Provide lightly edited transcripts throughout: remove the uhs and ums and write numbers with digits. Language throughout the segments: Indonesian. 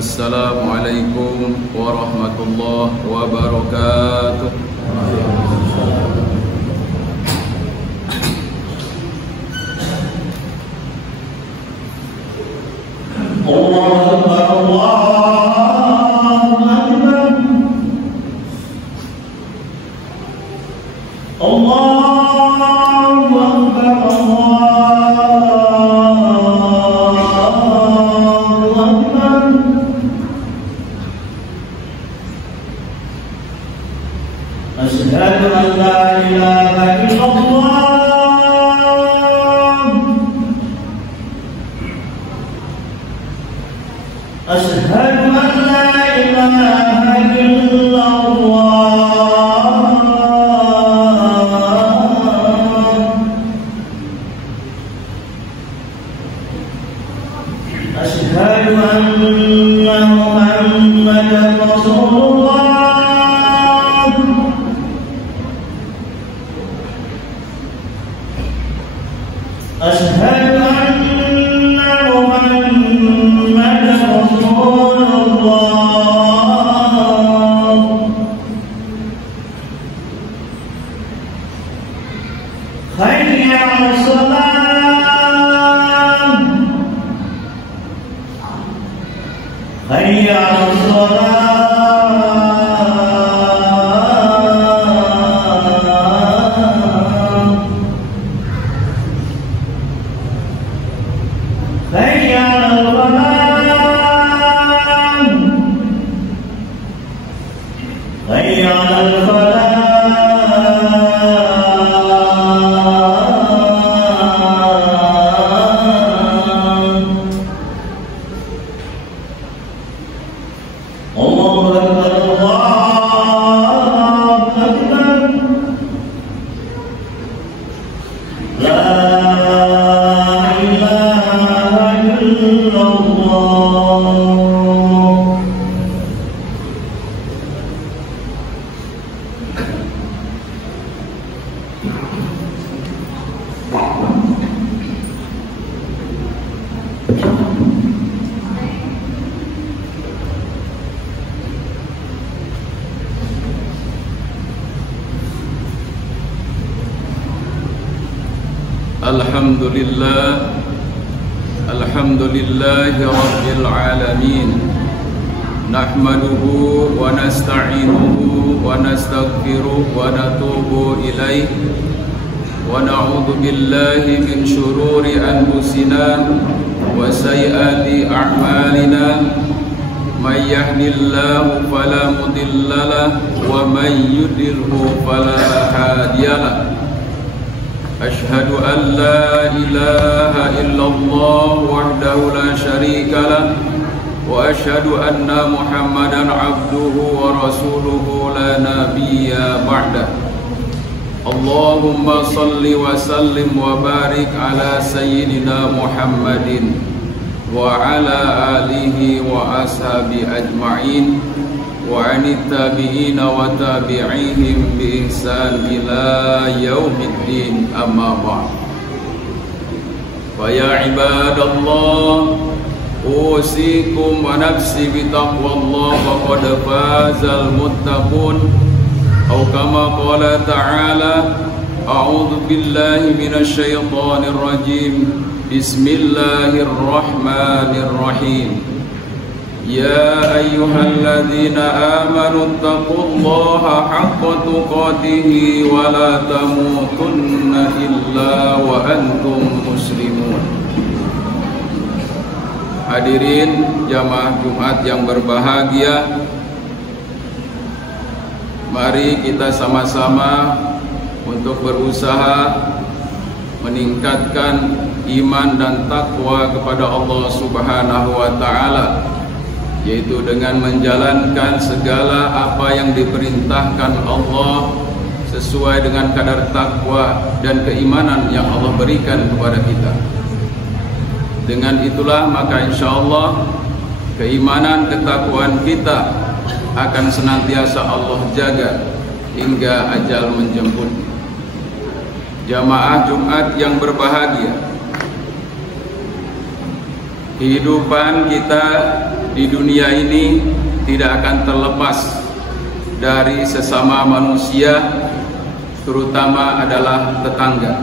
Assalamualaikum warahmatullahi wabarakatuh. Allahu Akbar, Allahu Akbar, Allahu Akbar, Allahu Akbar. Asyhadu an la ilaha illallah. Asyhadu an la ilaha illallah. Asyhadu anna Muhammadan Rasulullah. Asyhadu anna Muhammadan Rasulullah. Hayya 'alas salat. Hayya 'alas salat. Hayya 'alal falah. Hayya 'alal falah. Allahu Akbar, Allahu Akbar. La ilaha illallah. Alhamdulillah, alhamdulillahi rabbil alamin. Nahmaduhu wa nasta'inuhu wa nastaghfiruh wa natubu ilaih. Wa na'udzu billahi min shururi anfusina wa sayyiati a'malina. May yahdihillahu fala mudilla lahu wa may yudlilhu fala hadiya lahu. Ashhadu an la ilaha illallah wahdahu la syarika lah wa ashhadu anna Muhammadan abduhu wa rasuluhu la nabiyya ba'dah. Allahumma salli wa sallim wa barik ala sayyidina Muhammadin wa ala alihi wa ashabi ajma'in wa anit tabi'ina wa tabi'ihim bi ihsan ila yaumiddin, amma ba'd. Fa ya ibadallah, usikum wa nafsi bi taqwallah, faqad fazal muttaqun. Atau kama qala ta'ala, a'udzu billahi minasy syaithanir rajim. Bismillahirrahmanirrahim. Ya ayyuhalladzina amanu taqullaha haqqa tuqatih wa la tamutunna illa wa antum muslimun. Hadirin jamaah Jumat yang berbahagia, mari kita sama-sama untuk berusaha meningkatkan iman dan takwa kepada Allah Subhanahu wa taala, yaitu dengan menjalankan segala apa yang diperintahkan Allah sesuai dengan kadar takwa dan keimanan yang Allah berikan kepada kita. Dengan itulah maka insyaallah keimanan ketakwaan kita akan senantiasa Allah jaga hingga ajal menjemput. Jamaah Jumat yang berbahagia, kehidupan kita di dunia ini tidak akan terlepas dari sesama manusia, terutama adalah tetangga.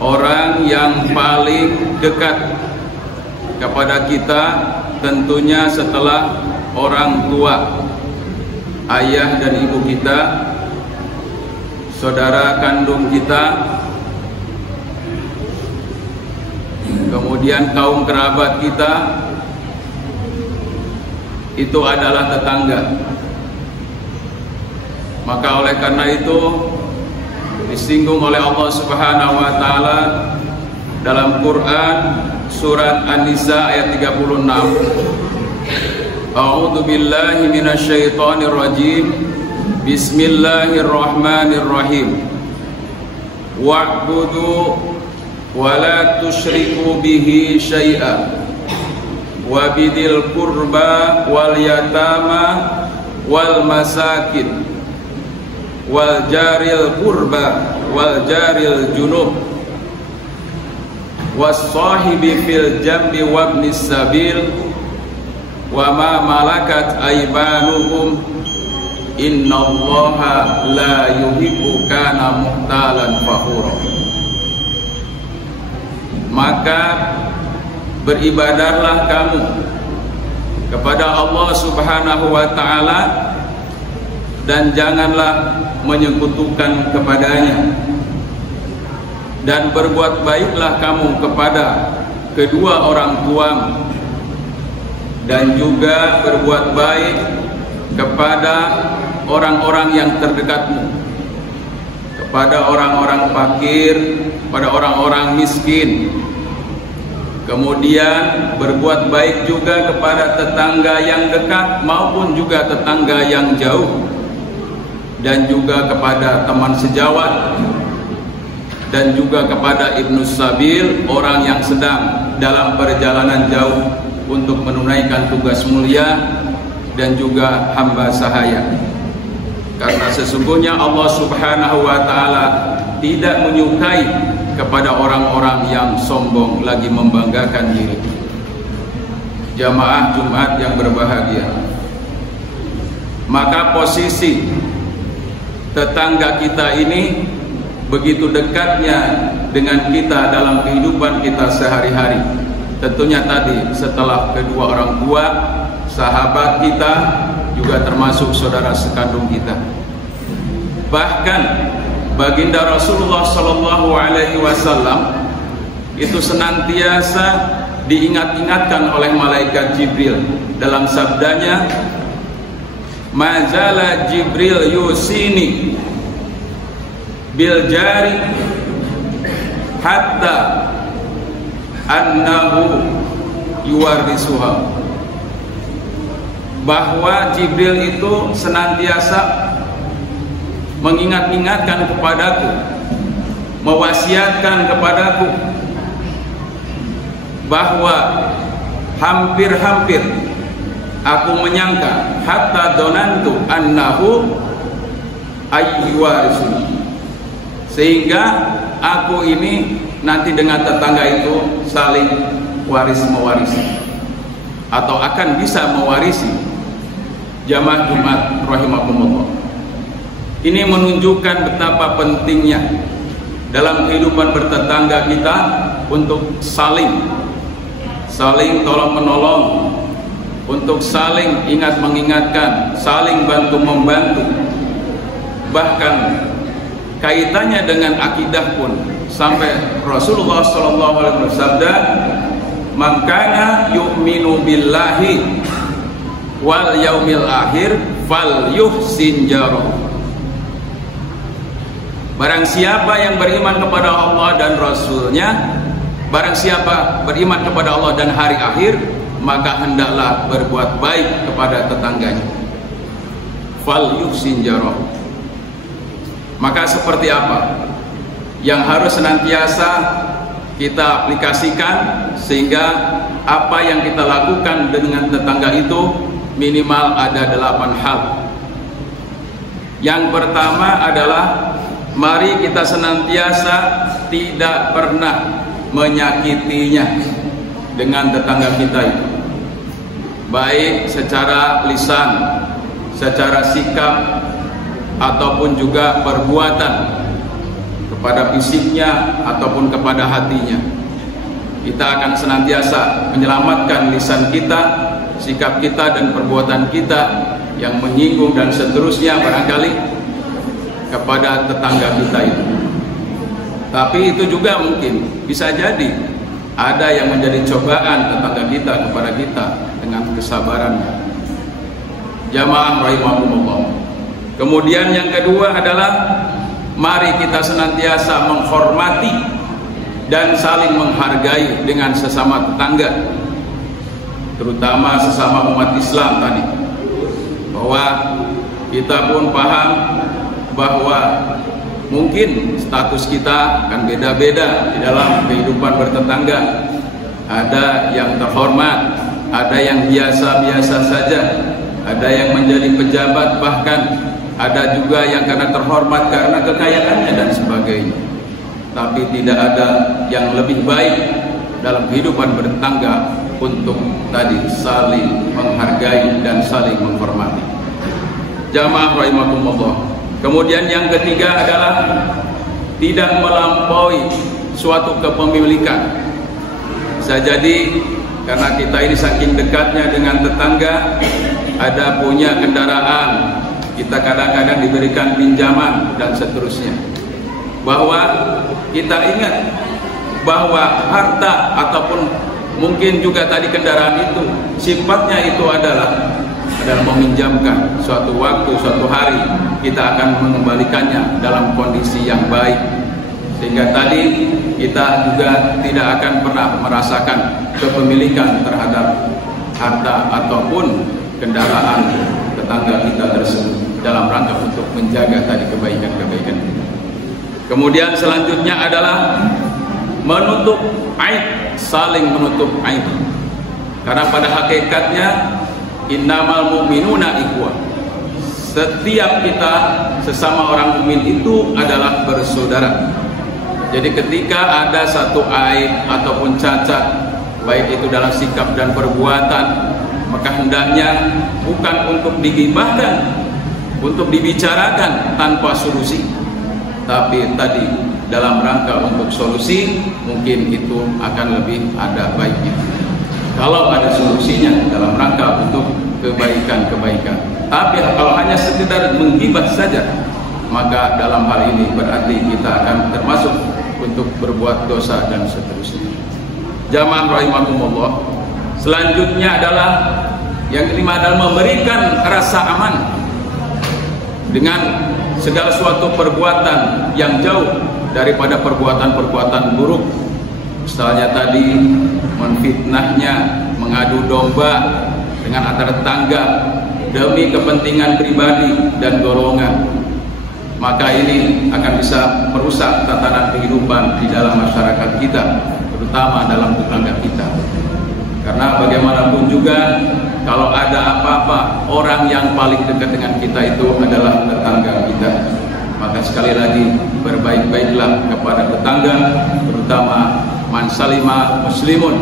Orang yang paling dekat kepada kita tentunya setelah orang tua, ayah dan ibu kita, saudara kandung kita, kemudian kaum kerabat kita, itu adalah tetangga. Maka oleh karena itu disinggung oleh Allah Subhanahu wa taala dalam Quran surat An-Nisa ayat 36. A'udzu billahi minasyaitonir rajim. Bismillahirrahmanirrahim. Wa'budu wa la tusyriku bihi syai'a wa bidil qurba wal yatama wal masakin wal jaril qurba wal jaril junub was sahibi fil jambi wabnis sabil wa ma malakat aymanuhum innallaha la yuhibbu kana muhtalan fakhura. Maka beribadahlah kamu kepada Allah Subhanahu wa taala dan janganlah menyekutukan kepadanya, dan berbuat baiklah kamu kepada kedua orang tuamu, dan juga berbuat baik kepada orang-orang yang terdekatmu, kepada orang-orang fakir, pada orang-orang miskin. Kemudian berbuat baik juga kepada tetangga yang dekat maupun juga tetangga yang jauh, dan juga kepada teman sejawat, dan juga kepada ibnus sabil, orang yang sedang dalam perjalanan jauh untuk menunaikan tugas mulia, dan juga hamba sahaya. Karena sesungguhnya Allah Subhanahu wa taala tidak menyukai kepada orang-orang yang sombong lagi membanggakan diri. Jamaah Jumat yang berbahagia, maka posisi tetangga kita ini begitu dekatnya dengan kita dalam kehidupan kita sehari-hari. Tentunya tadi setelah kedua orang tua, sahabat kita, juga termasuk saudara sekandung kita. Bahkan baginda Rasulullah Sallallahu Alaihi Wasallam itu senantiasa diingat-ingatkan oleh malaikat Jibril dalam sabdanya, "Mazala Jibril yusini bil jari hatta annahu yuwarisuha." Bahwa Jibril itu senantiasa mengingat-ingatkan kepadaku, mewasiatkan kepadaku, bahwa hampir-hampir aku menyangka, hatta donantu annahu ayyuwarisun, sehingga aku ini nanti dengan tetangga itu saling waris-mewarisi, atau akan bisa mewarisi. Jamaah Jumat rahimakumullah. Ini menunjukkan betapa pentingnya dalam kehidupan bertetangga kita untuk saling tolong menolong, untuk saling ingat mengingatkan, saling bantu membantu. Bahkan kaitannya dengan akidah pun sampai Rasulullah SAW bersabda, "Man kana yu'minu billahi wal yaumil akhir falyuhsin jarahu." Barang siapa yang beriman kepada Allah dan Rasulnya, barang siapa beriman kepada Allah dan hari akhir, maka hendaklah berbuat baik kepada tetangganya. Fal yuhsin jarahu. Maka seperti apa yang harus senantiasa kita aplikasikan, sehingga apa yang kita lakukan dengan tetangga itu minimal ada 8 hal. Yang pertama adalah mari kita senantiasa tidak pernah menyakitinya dengan tetangga kita itu. baik secara lisan, secara sikap, ataupun juga perbuatan, kepada fisiknya ataupun kepada hatinya. Kita akan senantiasa menyelamatkan lisan kita, sikap kita, dan perbuatan kita yang menyinggung dan seterusnya barangkali kepada tetangga kita itu. Tapi itu juga mungkin bisa jadi ada yang menjadi cobaan tetangga kita kepada kita dengan kesabarannya. Jamaah rahimakumullah. Kemudian yang kedua adalah mari kita senantiasa menghormati dan saling menghargai dengan sesama tetangga, terutama sesama umat Islam tadi, bahwa kita pun paham bahwa mungkin status kita akan beda-beda di dalam kehidupan bertetangga. Ada yang terhormat, ada yang biasa-biasa saja, ada yang menjadi pejabat, bahkan ada juga yang karena terhormat karena kekayaannya dan sebagainya. Tapi tidak ada yang lebih baik dalam kehidupan bertetangga untuk tadi saling menghargai dan saling menghormati. Jamaah rahimakumullah. Kemudian yang ketiga adalah tidak melampaui suatu kepemilikan. Bisa jadi karena kita ini saking dekatnya dengan tetangga, ada punya kendaraan, kita kadang-kadang diberikan pinjaman dan seterusnya. Bahwa kita ingat bahwa harta ataupun mungkin juga tadi kendaraan itu sifatnya itu adalah meminjamkan. Suatu waktu, suatu hari kita akan mengembalikannya dalam kondisi yang baik, sehingga tadi kita juga tidak akan pernah merasakan kepemilikan terhadap harta ataupun kendaraan tetangga kita tersebut, dalam rangka untuk menjaga tadi kebaikan-kebaikan kita. Kemudian selanjutnya adalah menutup aib, saling menutup aib. Karena pada hakikatnya innamal mu'minuna ikhwah. Setiap kita sesama orang mukmin itu adalah bersaudara. Jadi ketika ada satu aib ataupun cacat, baik itu dalam sikap dan perbuatan, maka hendaknya bukan untuk digibahkan, untuk dibicarakan tanpa solusi, tapi tadi dalam rangka untuk solusi, mungkin itu akan lebih ada baiknya kalau ada solusinya dalam rangka untuk kebaikan-kebaikan. Tapi kalau hanya sekedar menggibah saja, maka dalam hal ini berarti kita akan termasuk untuk berbuat dosa dan seterusnya. Jamaah rahimakumullah. Selanjutnya adalah yang kelima adalah memberikan rasa aman dengan segala suatu perbuatan yang jauh daripada perbuatan-perbuatan buruk. Misalnya tadi menfitnahnya, mengadu domba dengan antara tetangga demi kepentingan pribadi dan golongan, maka ini akan bisa merusak tatanan kehidupan di dalam masyarakat kita, terutama dalam tetangga kita. Karena bagaimanapun juga kalau ada apa-apa, orang yang paling dekat dengan kita itu adalah tetangga kita. Maka sekali lagi berbaik-baiklah kepada tetangga, terutama man salima muslimun.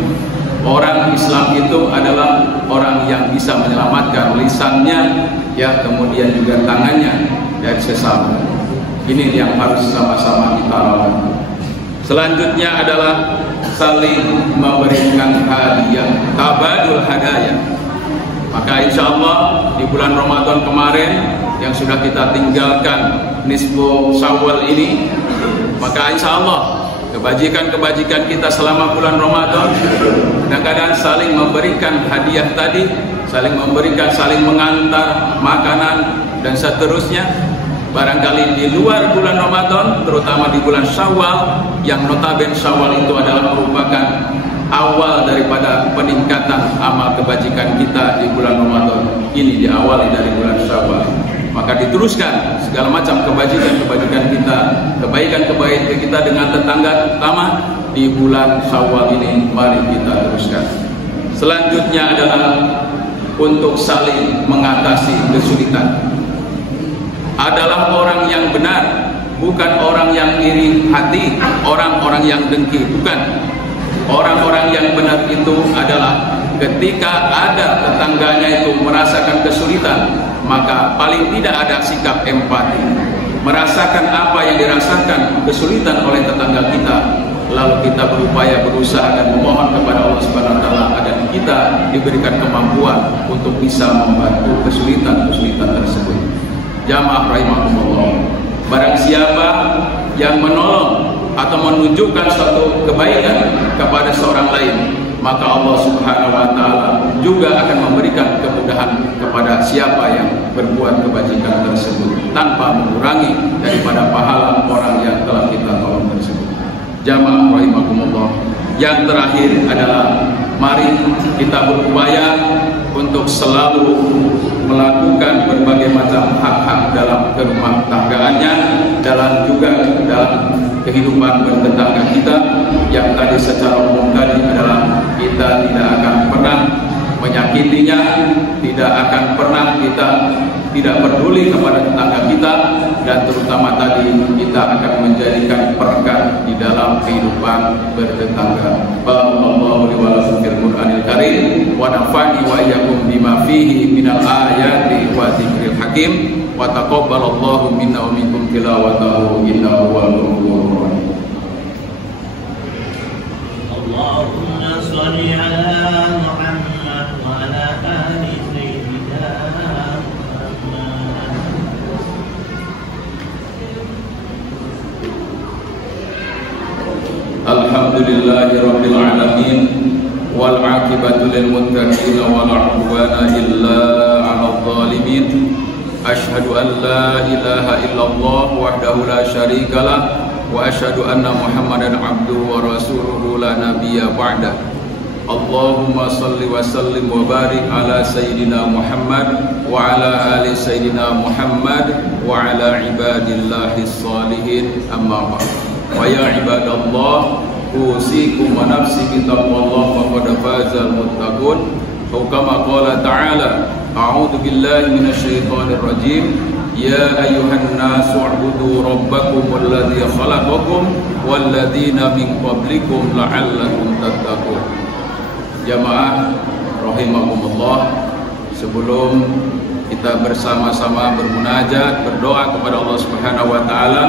Orang Islam itu adalah orang yang bisa menyelamatkan lisannya, ya, kemudian juga tangannya dari sesama. Ini yang harus sama-sama kita lakukan. Selanjutnya adalah saling memberikan hadiah, tabadul hadaya. Maka insya Allah di bulan Ramadan kemarin yang sudah kita tinggalkan nisfu Syawal ini, maka insya Allah kebajikan-kebajikan kita selama bulan Ramadan, kadang-kadang saling memberikan hadiah tadi, saling memberikan, saling mengantar makanan dan seterusnya. Barangkali di luar bulan Ramadan, terutama di bulan Syawal, yang notabene Syawal itu adalah merupakan awal daripada peningkatan amal kebajikan kita di bulan Ramadan. Ini diawali dari bulan Syawal. Maka diteruskan segala macam kebajikan-kebajikan kita, kebaikan-kebaikan kita dengan tetangga, terutama di bulan Syawal ini, mari kita teruskan. Selanjutnya adalah untuk saling mengatasi kesulitan. Adalah orang yang benar, bukan orang yang iri hati, orang-orang yang dengki, bukan. Orang-orang yang benar itu adalah ketika ada tetangganya itu merasakan kesulitan, maka paling tidak ada sikap empati, merasakan apa yang dirasakan kesulitan oleh tetangga kita, lalu kita berupaya berusaha dan memohon kepada Allah Subhanahu wa taala agar kita diberikan kemampuan untuk bisa membantu kesulitan-kesulitan tersebut. Jamaah rahimakumullah, barang siapa yang menolong atau menunjukkan suatu kebaikan kepada seorang lain, maka Allah Subhanahu wa taala juga akan memberikan kemudahan kepada siapa yang berbuat kebajikan tersebut tanpa mengurangi daripada pahala orang yang telah kita tolong tersebut. Jamaah rahimakumullah, yang terakhir adalah mari kita berupaya untuk selalu melakukan berbagai macam hak-hak dalam kerumah tanggaannya, dalam kehidupan bertetangga kita, yang tadi secara umum tadi adalah kita tidak akan pernah menyakitinya, tidak akan pernah kita tidak peduli kepada tetangga kita, dan terutama tadi kita akan menjadikan berkah di dalam kehidupan bertetangga. Barakallahu li wa lakum fil Qur'anil Karim wa nafa'ani wa iyyakum bima fihi minal ayati wa dzikril hakim wa taqabbalallahu minna wa minkum tilawatahu innahu huwal ghafurur rahim. Allahumma shalli ala Muhammad wa ala ali sayyidina Muhammad. Alhamdulillahirabbil alamin wal 'aqibatu lil muttaqin wa la 'udwana illa 'alal zalimin. Asyhadu an la ilaha illallah wahdahu la syarikalah wa asyhadu anna Muhammadan abduhu wa rasuluhu la nabiyya ba'da. Allahumma salli wa sallim wa barik ala sayyidina Muhammad wa ala ali sayyidina Muhammad wa ala ibadillahis salihin, amma ba'd. Wa ya ibadallah, usikum wa nafsi bitaqwallah faqad fazal muttaqun. Kama qala ta'ala, a'udzu billahi minasyaitonir rajim. Ya ayyuhan nasu u'budu rabbakum alladzi khalaqakum walladzina min qablikum la'allakum tattaqun. Jamaah rahimakumullah, sebelum kita bersama-sama bermunajat, berdoa kepada Allah Subhanahu wa taala,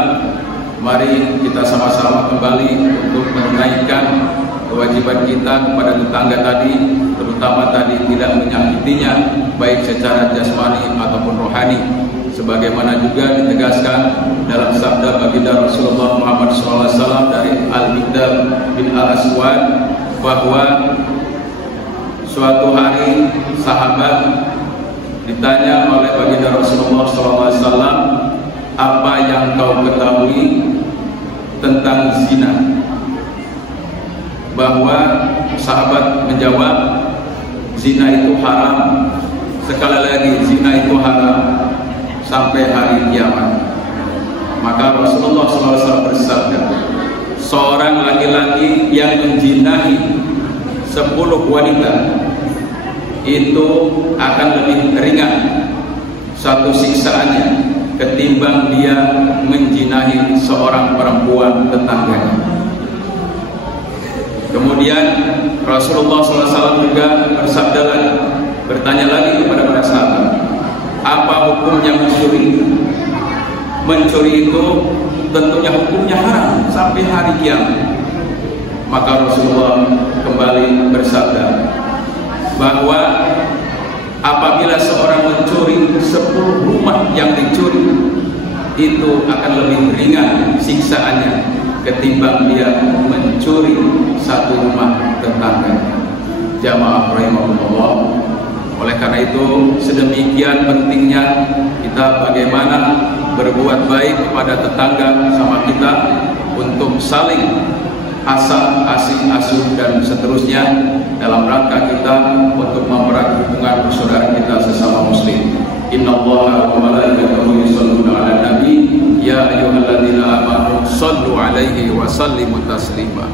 mari kita sama-sama kembali untuk menunaikan kewajiban kita kepada tetangga tadi, terutama tadi tidak menyakitinya baik secara jasmani ataupun rohani, sebagaimana juga ditegaskan dalam sabda baginda Rasulullah Muhammad SAW dari Al-Miqdad bin Al-Aswad, bahwa suatu hari sahabat ditanya oleh baginda Rasulullah SAW, apa yang kau ketahui tentang zina? Bahwa sahabat menjawab, zina itu haram. Sekali lagi, zina itu haram sampai hari kiamat. Maka Rasulullah SAW bersabda, seorang laki-laki yang menjinahi 10 wanita itu akan lebih ringan satu siksaannya ketimbang dia menjinahi seorang perempuan tetangganya. Kemudian Rasulullah SAW juga bersabda lagi, bertanya lagi kepada para sahabat, apa hukumnya mencuri? Mencuri itu tentunya hukumnya haram sampai hari kiamat. Maka Rasulullah kembali bersabda bahwa apabila seorang mencuri 10 rumah yang dicuri, itu akan lebih ringan siksaannya ketimbang dia mencuri 1 rumah tetangga. Jamaah rahimakumullah, oleh karena itu sedemikian pentingnya kita bagaimana berbuat baik kepada tetangga sama kita, untuk saling asih asuh dan seterusnya, dalam rangka kita untuk mempererat hubungan saudara kita sesama muslim. Innallaha wa malaikatahu yusholluna 'alan nabi ya ayyuhalladzina amanu shallu 'alaihi wa sallimu taslima.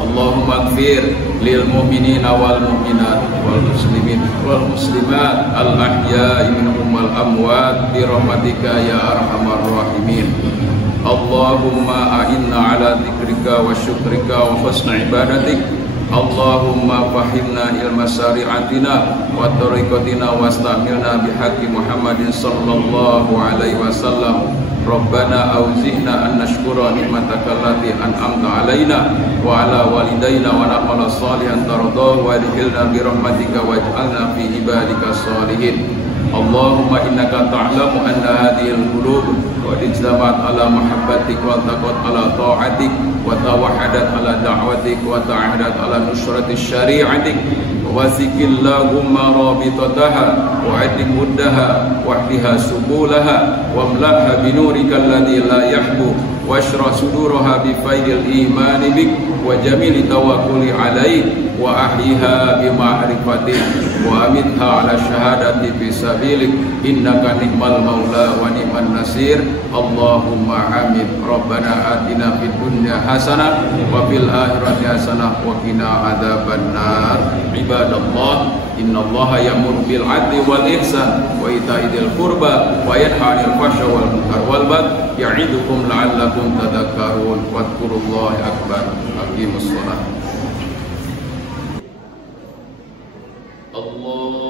Allahumma ighfir lil mu'minina wal mu'minat wal muslimin wal muslimat al ahya'i minhum wal amwat bi rahmatika ya arhamar rahimin. Allahumma a'inna ala dzikrika wa syukrika wa husni ibadatik Allahumma fahimna ilma syari'atina wa tariqatina wastamilna bihaqqi Muhammadin sallallahu alaihi wasallam. Rabbana auzi'na an nashkura ni'mataka allati an'amta alaina wa ala walidayna wa na'mala salihan tardah wa adkhilna bi rahmatika waj'alna fi ibadika sholihin. Allahumma innaka ta'lamu anna hadhihi al-qulub qad ijtama'at ala mahabbatik wa taqat ala ta'atik wa tawahhadat ala da'watik wa ta'ahadat ala nusrati syari'atik wa wasikillahumma rabitataha wa adim muddaha wa ahliha subulaha wa amlaha binurika alladhi la yahbu wa ashrah suduraha bi faidil imani bik wa jamili tawakkuli alaik wa ahyiha bi ma'rifatik wa amitha ala syahadati fi sabilik innaka ni'mal maula wa ni'man nasir. Allahumma amin. Rabbana atina fid dunya hasanah wa fil akhirati hasanah wa qina adzabannar. Ibadallah, innallaha ya'muru bil 'adli wal ihsan wa ita'i dzil qurba wa yanha 'anil fahsya wal munkar wal baghi ya'idukum la'allakum tadhakkarun. Wadhkurullaha akbar. Aqimus shalah. Allah